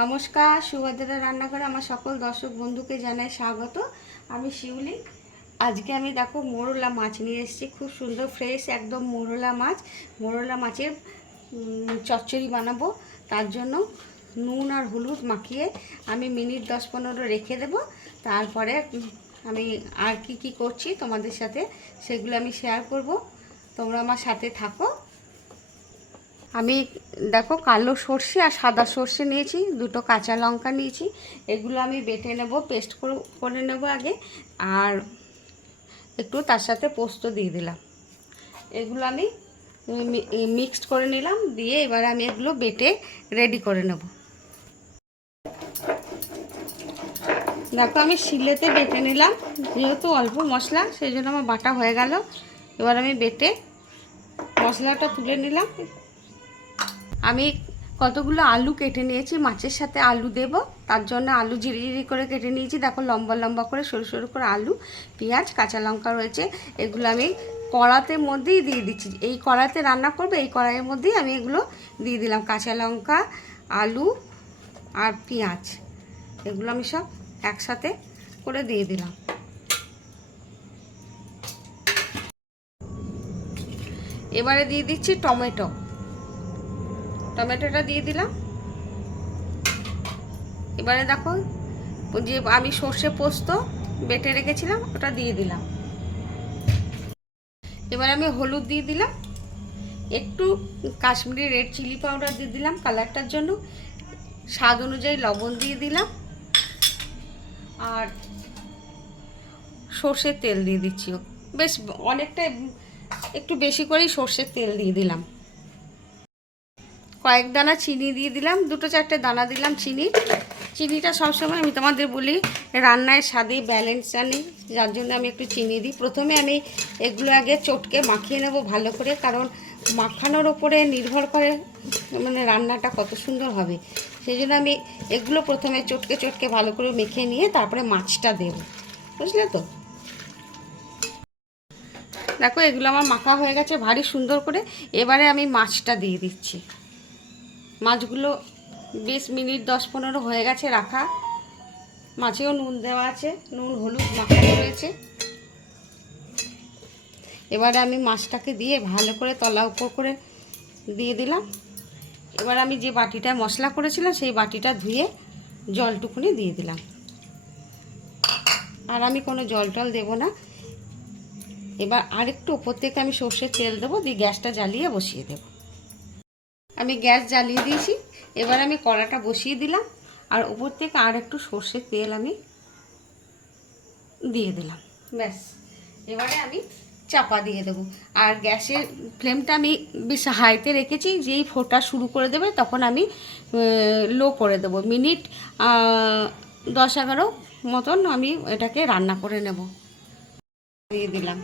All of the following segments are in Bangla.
নমস্কার, সুভদ্রা রান্নাঘরে আমার সকল দর্শক বন্ধুকে জানাই স্বাগত। আমি শিউলি। আজকে আমি দেখো মোরলা মাছ নিয়ে এসেছি, খুব সুন্দর ফ্রেশ একদম মোরলা মাছ। মোরলা মাছের চচ্চড়ি বানাবো। তার জন্য নুন আর হলুদ মাখিয়ে আমি মিনিট 10-15 রেখে দেব। তারপরে আমি আর কি করছি তোমাদের সাথে সেগুলো আমি শেয়ার করব। তোমরা আমার সাথে থাকো। আমি দেখো কালো সর্ষে আর সাদা সর্ষে নিয়েছি, দুটো কাঁচা লঙ্কা নিয়েছি। এগুলো আমি বেটে নেব, পেস্ট করে নেব আগে। আর একটু তার সাথে পোস্ত দিয়ে দিলাম। এগুলো আমি মিক্সড করে নিলাম, দিয়ে এবার আমি এগুলো বেটে রেডি করে নেব। দেখো আমি শিলেতে বেটে নিলাম, যেহেতু অল্প মশলা সেই জন্য আমার বাটা হয়ে গেল। এবার আমি বেটে মশলাটা তুলে নিলাম। আমি কতগুলো আলু কেটে নিয়েছি, মাছের সাথে আলু দেব, তার জন্য আলু ঝিরি করে কেটে নিয়েছি। দেখো লম্বা লম্বা করে সরু সরু করে আলু, পেঁয়াজ, কাঁচা লঙ্কা রয়েছে। এগুলো আমি কড়াতের মধ্যেই দিয়ে দিচ্ছি। এই কড়াতে রান্না করবে, এই কড়াইয়ের মধ্যেই আমি এগুলো দিয়ে দিলাম। কাঁচা লঙ্কা, আলু আর পেঁয়াজ এগুলো আমি সব একসাথে করে দিয়ে দিলাম। এবারে দিয়ে দিচ্ছি টমেটোটা দিয়ে দিলাম। এবারে দেখো যে আমি সর্ষে পোস্ত বেটে রেখেছিলাম ওটা দিয়ে দিলাম। এবার আমি হলুদ দিয়ে দিলাম, একটু কাশ্মীরি রেড চিলি পাউডার দিয়ে দিলাম কালারটার জন্য, স্বাদ অনুযায়ী লবণ দিয়ে দিলাম, আর সর্ষের তেল দিয়ে দিচ্ছি। বেশ অনেকটা একটু বেশি করেই সর্ষের তেল দিয়ে দিলাম। কয়েক দানা চিনি দিয়ে দিলাম, 2-4টে দানা দিলাম চিনিটা সবসময় আমি তোমাদের বলি রান্নায় স্বাদে ব্যালেন্স আনি, যার জন্য আমি একটু চিনি দিই। প্রথমে আমি এগুলো আগে চটকে মাখিয়ে নেব ভালো করে, কারণ মাখানোর ওপরে নির্ভর করে মানে রান্নাটা কত সুন্দর হবে। সেই জন্য আমি এগুলো প্রথমে চটকে ভালো করে মেখে নিয়ে তারপরে মাছটা দেব, বুঝলে তো। দেখো এগুলো আমার মাখা হয়ে গেছে ভারী সুন্দর করে। এবারে আমি মাছটা দিয়ে দিচ্ছি। মাছগুলো 20 মিনিট 10-15 হয়ে গেছে রাখা। মাছেও নুন দেওয়া আছে, নুন হলুদ মাখানো রয়েছে। এবারে আমি মাছটাকে দিয়ে ভালো করে তলা উপর করে দিয়ে দিলাম। এবার আমি যে বাটিটায় মশলা করেছিলাম সেই বাটিটা ধুয়ে জলটুকুনি দিয়ে দিলাম। আর আমি কোনো জল টল দেবো না। এবার আরেকটু ওপর থেকে আমি সর্ষের তেল দেবো, দিয়ে গ্যাসটা জ্বালিয়ে বসিয়ে দেব। আমি গ্যাস জ্বালিয়ে দিয়েছি। এবার আমি কড়াটা বসিয়ে দিলাম, আর উপর থেকে আর একটু সর্ষের তেল আমি দিয়ে দিলাম। ব্যাস, এবারে আমি চাপা দিয়ে দেবো। আর গ্যাসের ফ্লেমটা আমি বেশ হাইতে রেখেছি। যেই ফোটা শুরু করে দেবে তখন আমি লো করে দেবো। মিনিট 10-11 মতন আমি এটাকে রান্না করে নেব। দিয়ে দিলাম।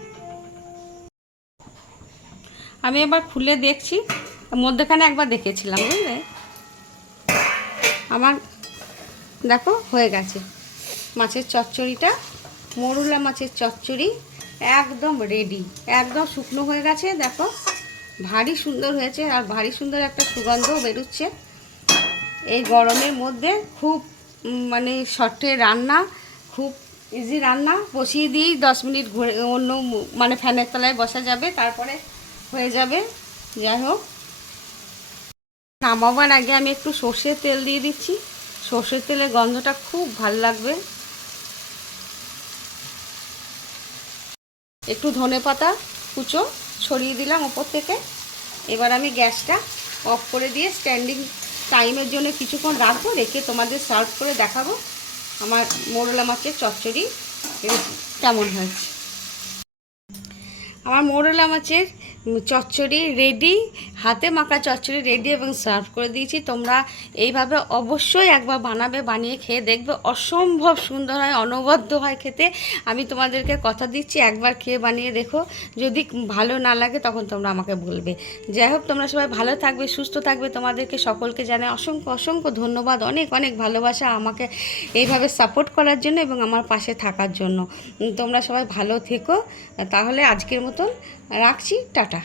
আমি এবার খুলে দেখছি, মধ্যেখানে একবার দেখেছিলাম, বুঝলে। আমার দেখো হয়ে গেছে মাছের চচ্চড়িটা। মোরলা মাছের চচ্চড়ি একদম রেডি, একদম শুকনো হয়ে গেছে। দেখো ভারী সুন্দর হয়েছে, আর ভারী সুন্দর একটা সুগন্ধও বেরোচ্ছে। এই গরমের মধ্যে খুব মানে শর্টে রান্না, খুব ইজি রান্না। বসিয়ে দিই 10 মিনিট ঘুরে অন্য মানে ফ্যানের তলায় বসা যাবে, তারপরে হয়ে যাবে। যাই হোক, নামাবার আগে আমি একটু সর্ষের তেল দিয়ে দিচ্ছি। সর্ষের তেলের গন্ধটা খুব ভালো লাগবে। একটু ধনেপাতা কুচো ছড়িয়ে দিলাম ওপর থেকে। এবার আমি গ্যাসটা অফ করে দিয়ে স্ট্যান্ডিং টাইমের জন্য কিছুক্ষণ রাখবো, রেখে তোমাদের সার্ভ করে দেখাবো আমার মোরলা মাছের চচ্চড়ি কেমন হয়েছে। আমার মোরলা মাছের চচ্চড়ি রেডি, হাতে মাখা চচ্চড়ি রেডি, এবং সার্ভ করে দিয়েছি। তোমরা এইভাবে অবশ্যই একবার বানাবে, বানিয়ে খেয়ে দেখবে অসম্ভব সুন্দর হয়, অনবদ্য হয় খেতে। আমি তোমাদেরকে কথা দিচ্ছি, একবার খেয়ে বানিয়ে দেখো। যদি ভালো না লাগে তখন তোমরা আমাকে বলবে। যাই হোক, তোমরা সবাই ভালো থাকবে, সুস্থ থাকবে। তোমাদেরকে সকলকে জানাই অসংখ্য ধন্যবাদ, অনেক ভালোবাসা আমাকে এইভাবে সাপোর্ট করার জন্য এবং আমার পাশে থাকার জন্য। তোমরা সবাই ভালো থেকো। তাহলে আজকের মতন রাখছি, টাটা।